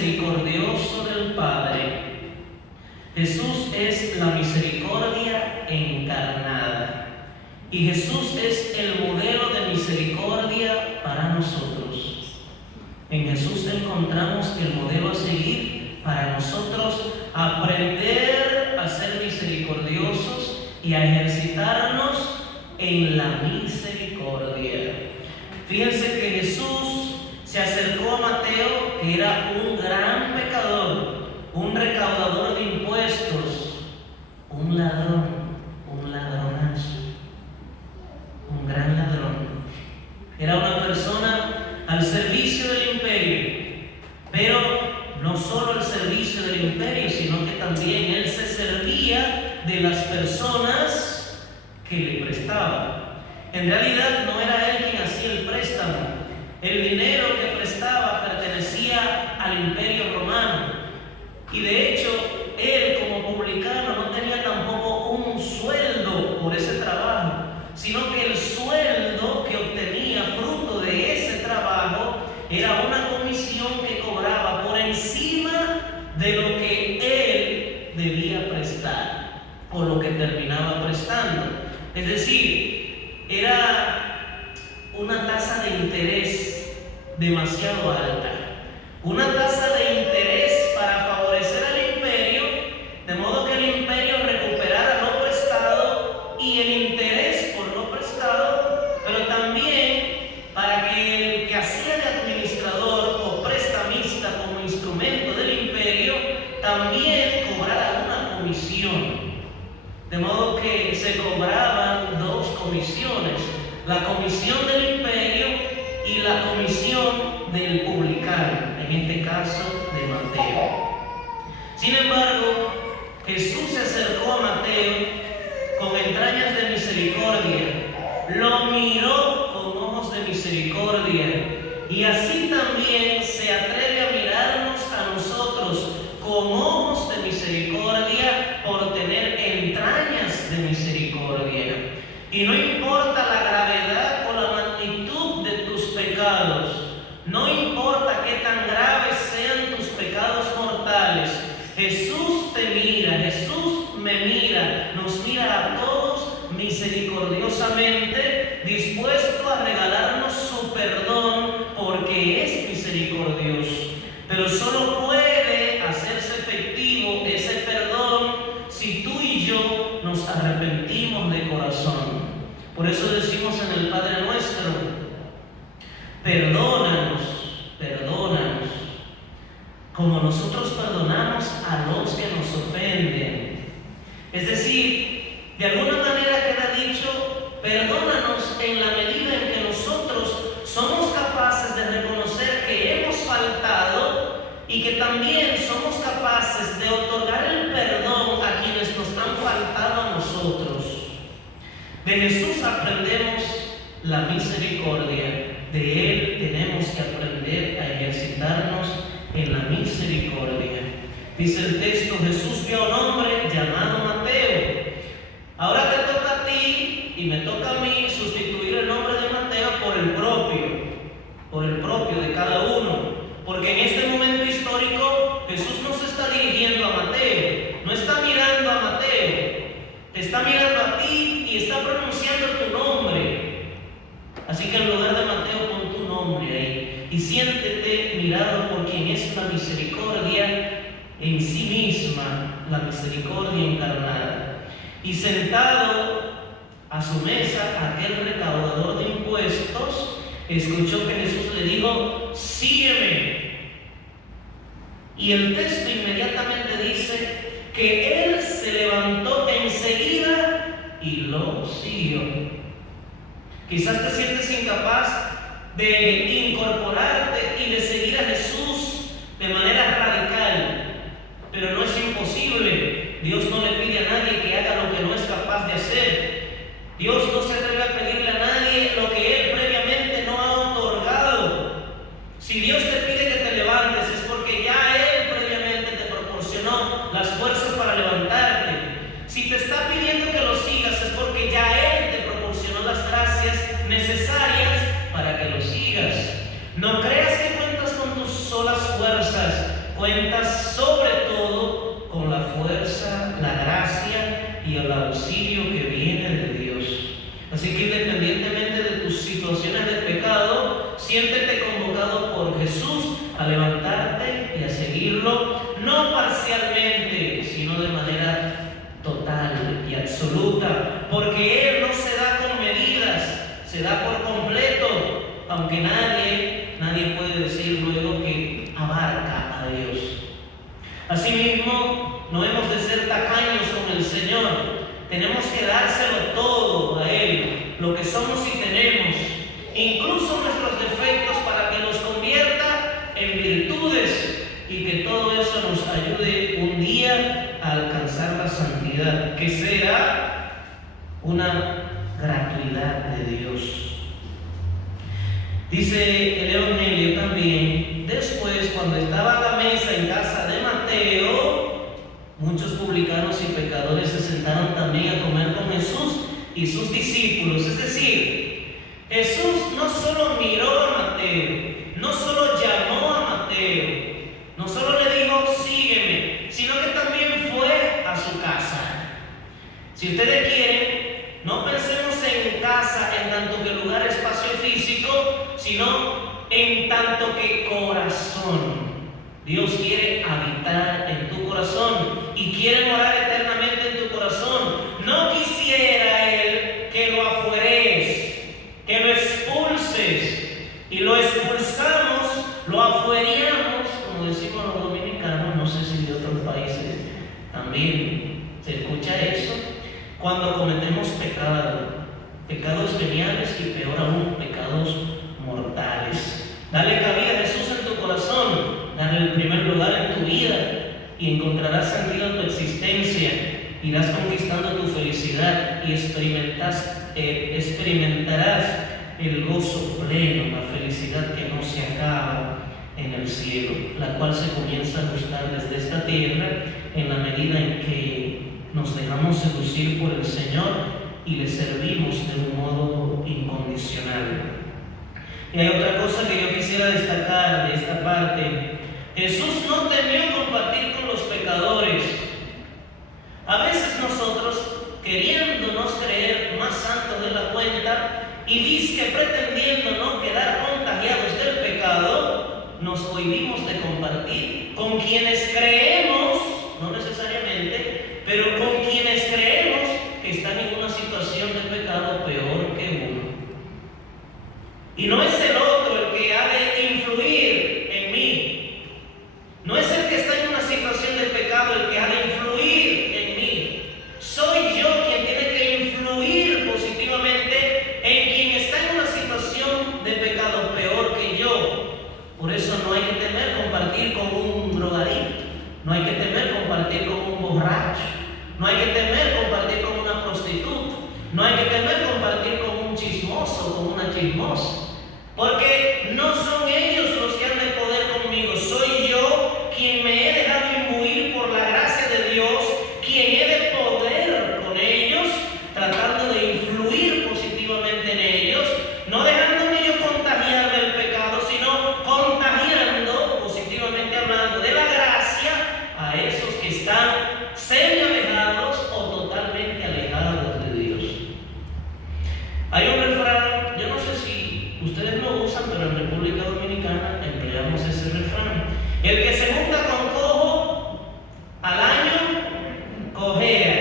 misericordioso del Padre. Jesús es la misericordia encarnada. Y Jesús es el modelo de misericordia para nosotros. En Jesús encontramos el modelo a seguir para nosotros aprender a ser misericordiosos y a ejercitarnos en la misericordia. Fíjense que Jesús se acercó a Mateo, que era un gran pecador, un recaudador de impuestos, un ladrón, un ladronazo, un gran ladrón. Era una persona al servicio del imperio, pero no solo al servicio del imperio, sino que también él se servía de las personas que le prestaban. En realidad no era él quien hacía el préstamo. El dinero que prestaba pertenecía al imperio romano. Y de hecho, él como publicano no tenía tampoco un sueldo por ese trabajo, sino que el sueldo que obtenía fruto de ese trabajo era una comisión que cobraba por encima de lo que él debía prestar o lo que terminaba prestando. Es decir, era una tasa de interés demasiado alta, una tasa de interés para favorecer al imperio, de modo que el imperio recuperara lo prestado y el interés por lo prestado, pero también para que el que hacía de administrador o prestamista como instrumento del imperio también cobrara una comisión. De modo que se cobraban dos comisiones: la comisión del imperio y la comisión del publicano, en este caso de Mateo. Sin embargo, Jesús se acercó a Mateo con entrañas de misericordia, lo miró con ojos de misericordia, y así también se atreve a mirarnos a nosotros con ojos de misericordia por tener entrañas de misericordia. Y no importa la gravedad o la magnitud de tus pecados, no importa qué tan graves sean tus pecados mortales, Jesús te mira, Jesús me mira, nos mira a todos misericordiosamente, dispuesto a regalarnos su perdón porque es misericordioso. Pero solo puede hacerse efectivo ese perdón si tú y yo nos arrepentimos de corazón. Por eso decimos en el Padre Nuestro: perdónanos, perdónanos, como nosotros perdonamos a los que nos ofenden. Es decir, de alguna manera queda dicho: perdónanos en la medida en que nosotros somos capaces de reconocer que hemos faltado y que también somos capaces de otorgar el perdón a quienes nos han faltado a nosotros. De Jesús aprendemos la misericordia. De Él tenemos que aprender a ejercitarnos en la misericordia. Dice el texto: Jesús vio a un hombre llamado Mateo. Ahora te toca a ti y me toca a mí sustituir el nombre de Mateo por el propio de cada uno. Porque en este momento histórico Jesús no se está dirigiendo a Mateo, no está mirando a Mateo, te está mirando a ti y está pronunciando tu nombre. Así que en lugar de Mateo, pon tu nombre ahí y siéntete mirado por quien es la misericordia en sí misma, la misericordia encarnada. Y sentado a su mesa, aquel recaudador de impuestos escuchó que Jesús le dijo: sígueme. Y el texto inmediatamente dice que él se levantó enseguida y lo siguió. Quizás te sientes incapaz de incorporarte y de seguir a Jesús de manera radical, pero no es imposible. Dios no le pide a nadie que haga lo que no es capaz de hacer. Dios no se atreve a pedirle a nadie lo que Él previamente no ha otorgado. Si Dios te pide que te levantes, es porque ya Él previamente te proporcionó las fuerzas para levantarte. Si te está pidiendo que lo sigas, es porque ya Él te proporcionó las gracias necesarias para que lo sigas. No creas que cuentas con tus solas fuerzas. cuentas sobre todo con la fuerza, la gracia y el auxilio que viene de Dios. Así que independientemente de tus situaciones de pecado, siéntete convocado por Jesús a levantarte y a seguirlo, no parcialmente, sino de manera total y absoluta, porque Él no se da con medidas, se da por completo, aunque nadie puede decir luego que abarca a Dios. Asimismo, no hemos de ser tacaños con el Señor. Tenemos que dárselo todo a Él, lo que somos y tenemos, incluso nuestros defectos, para que nos convierta en virtudes y que todo eso nos ayude un día a alcanzar la santidad, que será una gratuidad de Dios. Dice el Evangelio también: después, cuando estaba a la mesa en casa de Mateo, muchos publicanos y pecadores se sentaron también a comer con Jesús y sus discípulos. Es decir, Jesús no solo miró a Mateo, no solo llamó a Mateo, no solo le dijo sígueme, sino que también fue a su casa. Si ustedes quieren, no pensemos en casa en tanto que lugar, espacio físico, sino en tanto que corazón. Dios quiere habitar en tu corazón y quiere morar eternamente en tu corazón. No quisiera Él que lo afueres, que lo expulses, y lo expulsamos, lo afueríamos, como decimos los dominicanos. No sé si de otros países también se escucha eso, cuando cometemos pecados veniales y peor aún, pecados mortales. Dale cabida a Jesús en tu corazón, dale el primer lugar en tu vida y encontrarás sentido en tu existencia, irás conquistando tu felicidad y experimentarás el gozo pleno, la felicidad que no se acaba en el cielo, la cual se comienza a gustar desde esta tierra en la medida en que nos dejamos seducir por el Señor y le servimos de un modo incondicional. Y hay otra cosa que yo quisiera destacar de esta parte: Jesús no temió compartir con los pecadores. A veces nosotros, queriéndonos creer más santos de la cuenta y dizque pretendiendo no quedar contagiados del pecado, nos cohibimos de compartir con quienes creemos, no necesariamente, pero con quienes creemos que están en una situación de pecado peor que uno. Y no es el otro el que ha de influir en mí, no es el que está en una situación de pecado el que ha de influir en mí, soy yo quien tiene que influir positivamente en quien está en una situación de pecado peor que yo. Por eso no hay que temer compartir con un drogadicto, no hay que temer compartir con un borracho, no hay que temer compartir con una prostituta, no hay que temer compartir con un chismoso, con una chismosa, porque no son ellos los que han de poder conmigo, soy yo quien me he dejado imbuir por la gracia de Dios, quien he de poder con ellos, tratando de influir positivamente en ellos, no dejándome yo contagiar del pecado, sino contagiando, positivamente hablando, de la gracia a esos que están semi alejados o totalmente alejados de Dios. Hay un refrán, yo no sé si ustedes lo usan, pero en República Dominicana empleamos ese refrán: el que se junta con cojo al año cojea.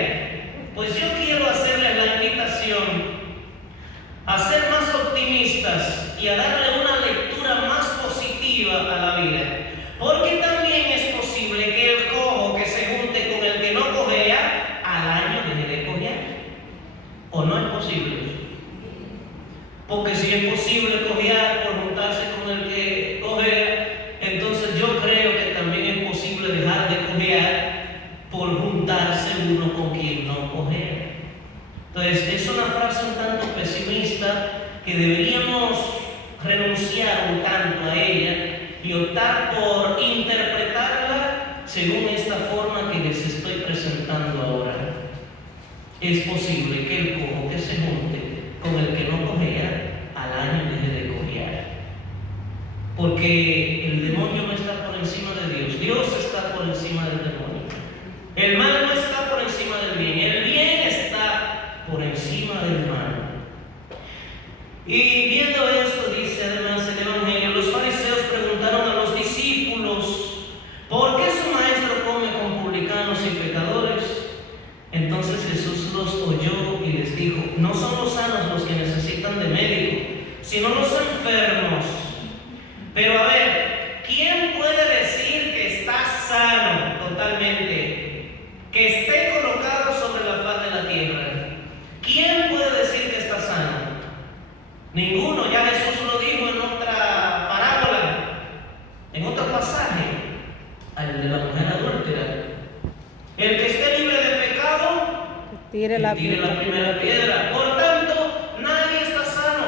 Pues yo quiero hacerles la invitación a ser más optimistas y a darle una lectura más positiva a la vida, porque también es posible que el cojo que se junte con el que no cojea al año deje de cojear. ¿O no es posible? Porque si es posible cojear por juntarse con el que cojea, entonces yo creo que también es posible dejar de cojear por juntarse uno con quien no cojea. Entonces es una frase un tanto pesimista que deberíamos renunciar un tanto a ella y optar por interpretarla según esta forma que les estoy presentando ahora. Es posible que el cojo que se junte con el que no cojea al año deje de cojear, porque el demonio no está por encima de Dios. Dios está por encima del demonio. El mal no está por encima del bien. El bien está por encima del mal. Y viendo esto, dice además el Evangelio, los fariseos preguntaron a los discípulos: ¿por qué su maestro come con publicanos y pecadores? Entonces Jesús los oyó y les dijo: no son los sanos los que necesitan de médico, sino los enfermos. Pero a ver, ¿quién puede decir que está sano totalmente? Que esté colocado sobre la faz de la tierra. ¿Quién puede decir que está sano? Ninguno. Ya Jesús lo dijo en otra parábola, en otro pasaje, al de la mujer adúltera. El que esté libre de pecado, tire la primera piedra. Por tanto, nadie está sano.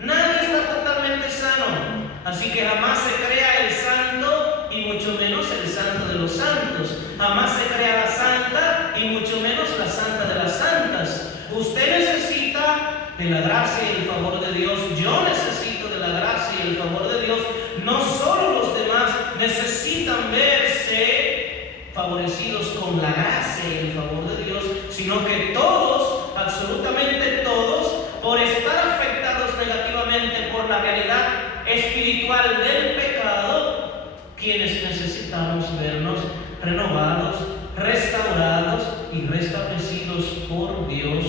Nadie está totalmente sano. Así que jamás se crea el santo y mucho menos el santo de los santos. Jamás se crea la santa y mucho menos la santa de las santas. Usted necesita de la gracia y el favor de Dios. Yo necesito de la gracia y el favor de Dios. No solo los demás necesitan verse favorecidos con la gracia y el favor de Dios, sino que todos, absolutamente todos, por estar afectados negativamente por la realidad espiritual del pecado, quienes necesitamos vernos renovados, restaurados y restablecidos por Dios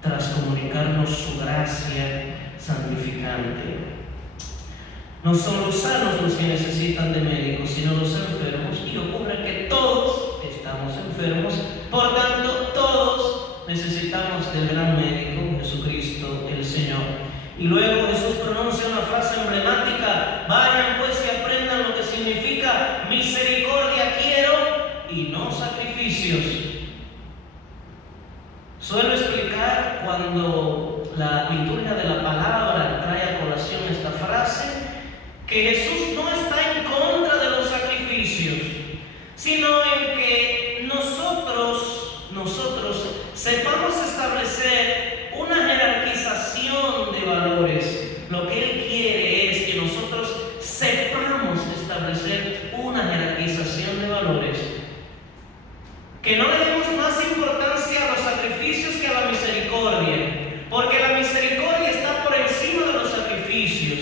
tras comunicarnos su gracia santificante. No son los sanos los que necesitan de médicos, sino los enfermos. Y ocurre que todos estamos enfermos, por tanto todos necesitamos del gran médico, Jesucristo el Señor. Y luego Jesús pronuncia una frase emblemática: vayan pues y aprendan lo que significa misericordia quiero y no sacrificios. Suelo explicar cuando la liturgia de la palabra trae a colación esta frase, que Jesús no está en contra de los sacrificios, sino en que nosotros sepamos establecer una jerarquización de valores. Lo que Él quiere es que nosotros sepamos establecer una jerarquización de valores. Que no le demos más importancia a los sacrificios que a la misericordia, porque la misericordia está por encima de los sacrificios.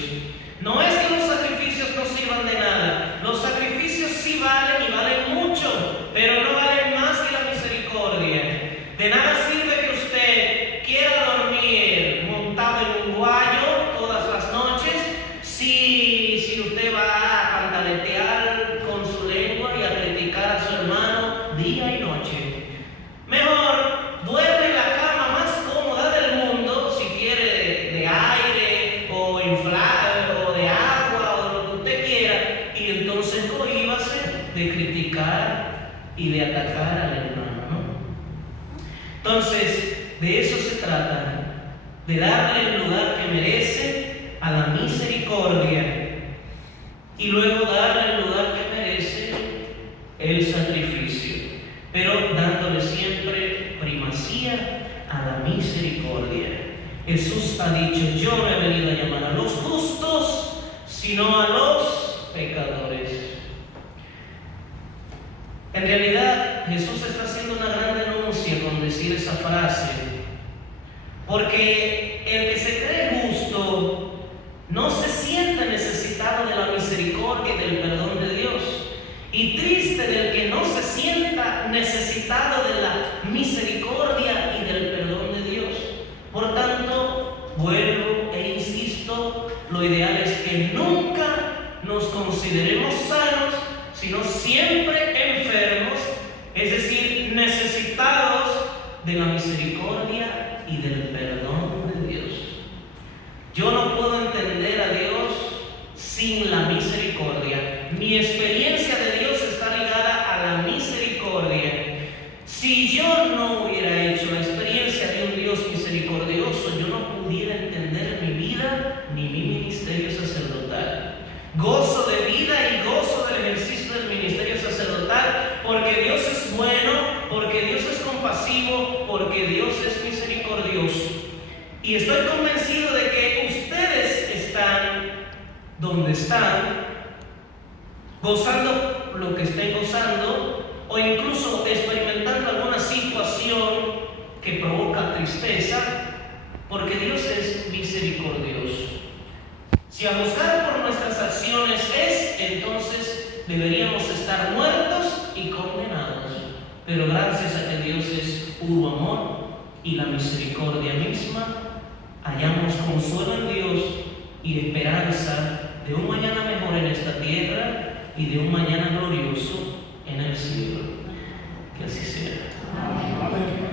No es que los sacrificios no sirvan de nada. Los sacrificios sí valen y valen mucho, pero no valen más que la misericordia. De nada sirve que usted quiera dormir montado en un guayo todas las noches si usted va a cantaletear con su lengua y a criticar a su hermano día y noche. Mejor duerme en la cama más cómoda del mundo, si quiere de aire o inflable o de agua o lo que usted quiera, y entonces prohíbase de criticar y de atacar al hermano, ¿no? Entonces, de eso se trata, de darle el lugar que merece a la misericordia y luego darle el lugar que merece el sacrificio, pero dándole siempre primacía a la misericordia. Jesús ha dicho: yo no he venido a llamar a los justos, sino a los pecadores. En realidad, Jesús está haciendo una gran denuncia con decir esa frase, porque el que se cree justo no se siente necesitado de la misericordia y del perdón de Dios, y triste del que no se sienta necesitado de la misericordia y del perdón de Dios. Por tanto, vuelvo e insisto, lo ideal es que nunca nos consideremos sanos, sino siempre enfermos, es decir, necesitados de la misericordia y del perdón de Dios. Yo no puedo entender a Dios sin la misericordia. Mi experiencia de Dios está ligada a la misericordia. Si yo no hubiera hecho la experiencia de un Dios misericordioso, yo no pudiera entender mi vida ni mi ministerio sacerdotal. Gozo de vida y gozo del ejercicio del ministerio sacerdotal, porque Dios es bueno, porque Dios es compasivo, porque Dios es misericordioso. Y estoy convencido de que ustedes están donde están, gozando lo que esté gozando o incluso experimentando alguna situación que provoca tristeza, porque Dios es misericordioso. Si a juzgar por nuestras acciones es, entonces deberíamos estar muertos y condenados. Pero gracias a que Dios es puro amor y la misericordia misma, hallamos consuelo en Dios y esperanza de un mañana mejor en esta tierra y de un mañana glorioso en el cielo. Que así sea. Amén.